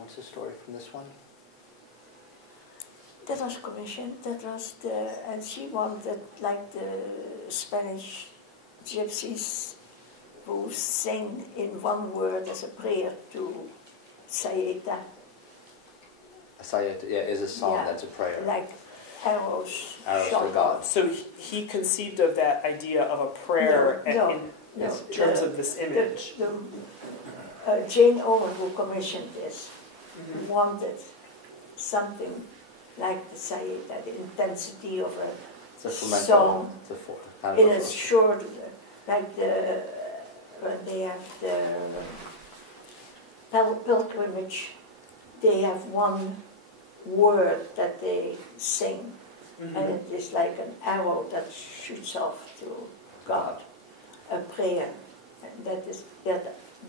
What's the story from this one? That was commissioned. That was and she wanted like the Spanish gypsies who sing in one word as a prayer to Sayeta. Sayeta, yeah, is a song that's a prayer. Like arrows to God. So he conceived of that idea of a prayer in terms of this image. Jane Owen, who commissioned this, wanted something like the Sayeta, the intensity of a song in a short, like when they have the pilgrimage, they have one word that they sing, and it is like an arrow that shoots off to God, a prayer, and that is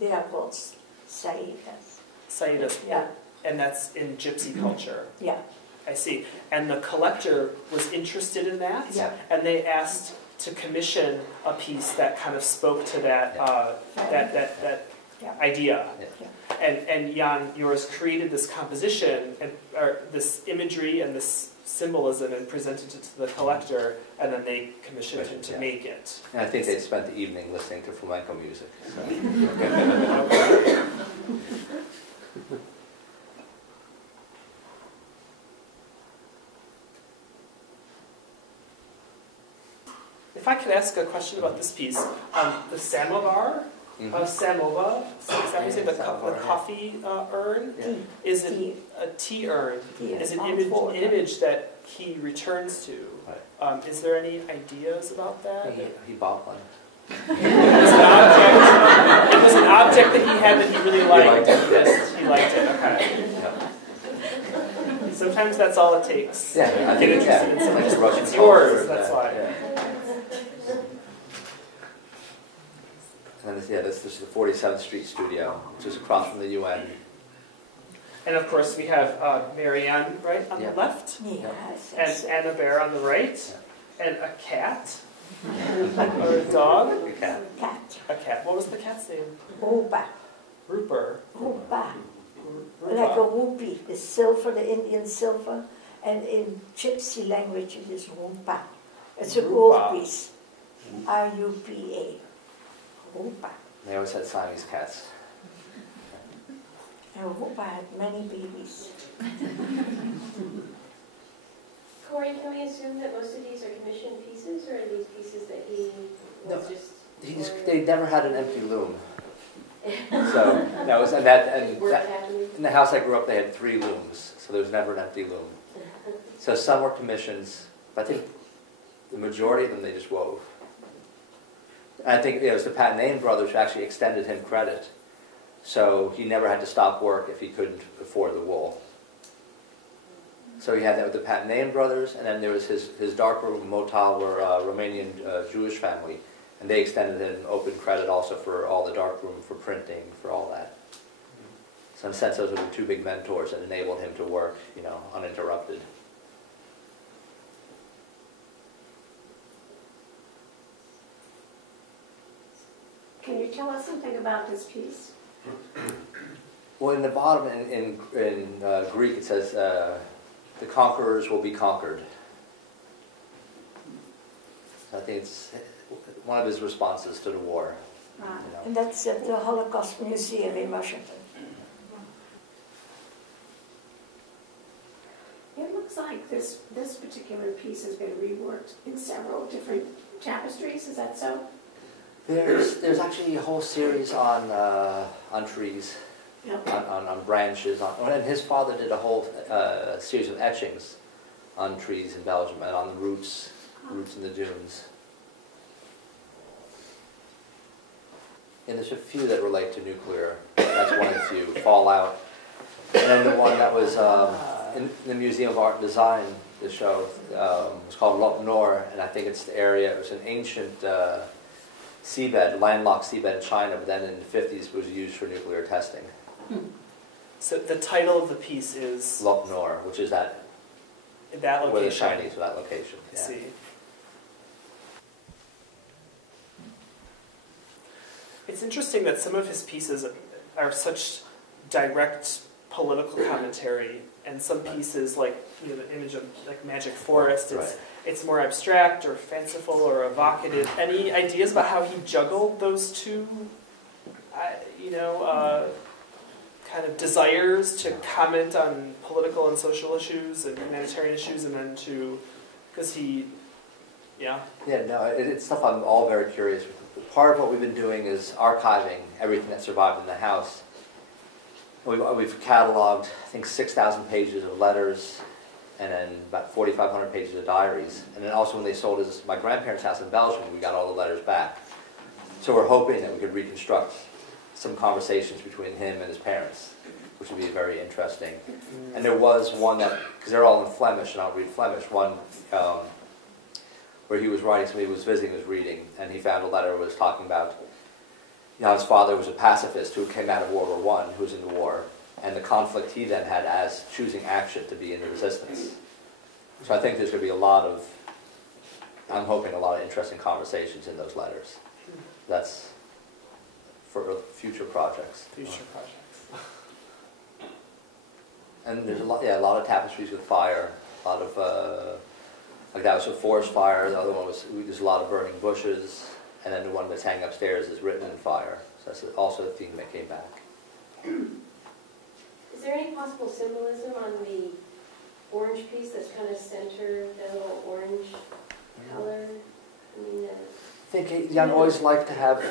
they are called Sayetas. Sayetas, yeah. And that's in gypsy culture. Yeah. I see. And the collector was interested in that, and they asked to commission a piece that kind of spoke to that that idea. And Jan Yoors created this composition and this imagery and this symbolism and presented it to the collector, and then they commissioned him to make it. And I think they spent the evening listening to flamenco music. So. If I could ask a question about this piece, the samovar, samova, is that how you say the coffee urn? Is it a tea urn? Is an image that he returns to? Is there any ideas about that? He bought one. It was an object that he had that he really liked. He liked it. Okay. Sometimes that's all it takes. Yeah, I think it's yours. That's why. And this is the 47th Street studio, which is across from the UN. And of course we have Marianne right on the left, and Anna Bear on the right, and a cat, or a dog, a cat. A cat. What was the cat's name? Rupa. Ruper. Rupa. Like a rupee, the silver, the Indian silver, and in Gypsy language it is rupa. It's a gold piece. R-U-P-A. Rupa. They always had Siamese cats. And Rupa had many babies. Corey, can we assume that most of these are commissioned pieces, or are these pieces that he was They never had an empty loom. So that was, in the house I grew up, they had 3 looms, so there was never an empty loom. So some were commissions, but I think the majority of them they just wove. And I think it was the Pat Name brothers who actually extended him credit, so he never had to stop work if he couldn't afford the wool. So he had that with the Pat Name brothers, and then there was his darkroom motel were a Romanian Jewish family. And they extended him open credit also for all the darkroom, for printing, for all that. So in a sense, those were the 2 big mentors that enabled him to work, uninterrupted. Can you tell us something about this piece? Well, in the bottom, in Greek, it says, the conquerors will be conquered. So I think it's one of his responses to the war. And that's at the Holocaust Museum in Washington. It looks like this particular piece has been reworked in several different tapestries. Is that so? There's actually a whole series on trees. Yeah. on branches. And his father did a whole series of etchings on trees in Belgium and on the roots in the dunes. And there's a few that relate to nuclear. That's one of the few. Fallout. And then the one that was in the Museum of Art and Design, the show, was called L'Op Nord, and I think it's the area, it was an ancient seabed, landlocked seabed in China, but then in the 50s was used for nuclear testing. So the title of the piece is L'Op Nord, which is that location. where the Chinese were that location. I Yeah. see. It's interesting that some of his pieces are such direct political commentary, and some pieces, like the image of like Magic Forest, it's more abstract or fanciful or evocative. Any ideas about how he juggled those two, kind of desires to comment on political and social issues and humanitarian issues, and then because he, it's stuff I'm all very curious with. Part of what we've been doing is archiving everything that survived in the house. We've cataloged, I think, 6,000 pages of letters, and then about 4,500 pages of diaries. And then also when they sold my grandparents' house in Belgium, we got all the letters back. So we're hoping that we could reconstruct some conversations between him and his parents, which would be very interesting. And there was one that, because they're all in Flemish, and I'll read Flemish, one where he was writing, somebody was visiting, was reading, and he found a letter that was talking about his father was a pacifist who came out of World War I, who was in the war, and the conflict he then had as choosing action to be in the resistance. So I think there's going to be I'm hoping a lot of interesting conversations in those letters. That's for future projects. And there's a lot of tapestries with fire, a lot of, like that was a forest fire, the other one was, there's a lot of burning bushes, and then the one that's hanging upstairs is written in fire. So that's also a theme that came back. Is there any possible symbolism on the orange piece that's kind of centered, that little orange color? I think Jan always liked to have,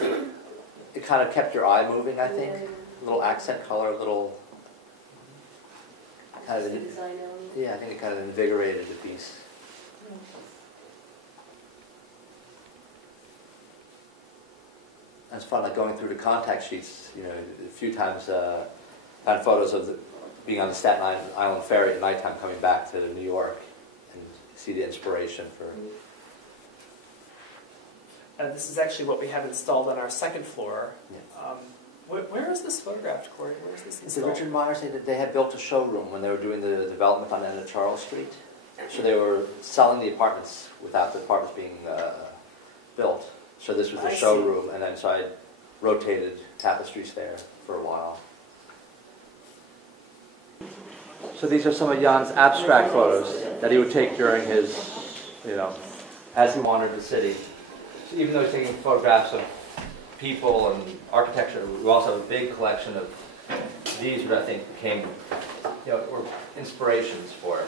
it kind of kept your eye moving, I think. A little accent color, a little kind of, design element. I think it kind of invigorated the piece. It's fun, like going through the contact sheets, a few times found photos of being on the Staten Island ferry at nighttime coming back to New York and see the inspiration for... This is actually what we have installed on our second floor. Yeah. Where is this photographed, Corey? Where is this installed? Richard Myers, they had built a showroom when they were doing the development on the end of Charles Street. So they were selling the apartments without the apartments being built. So this was the showroom, and then so I rotated tapestries there for a while. So these are some of Jan's abstract photos that he would take during his, as he wandered the city. So even though he's taking photographs of people and architecture, we also have a big collection of these, which I think became, were inspirations for it.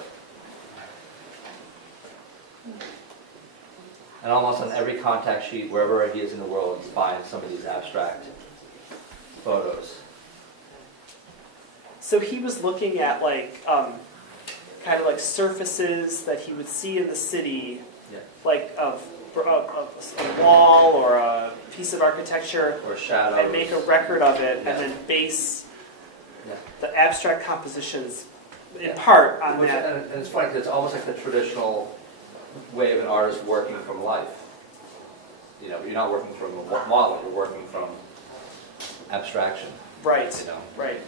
And almost on every contact sheet, wherever he is in the world, you find some of these abstract photos. So he was looking at kind of like surfaces that he would see in the city, like of a wall or a piece of architecture, or shadows, and make a record of it, and then base the abstract compositions in part on that. And it's funny because it's almost like the traditional way of an artist working from life. You're not working from a model, you're working from abstraction. Right. Right.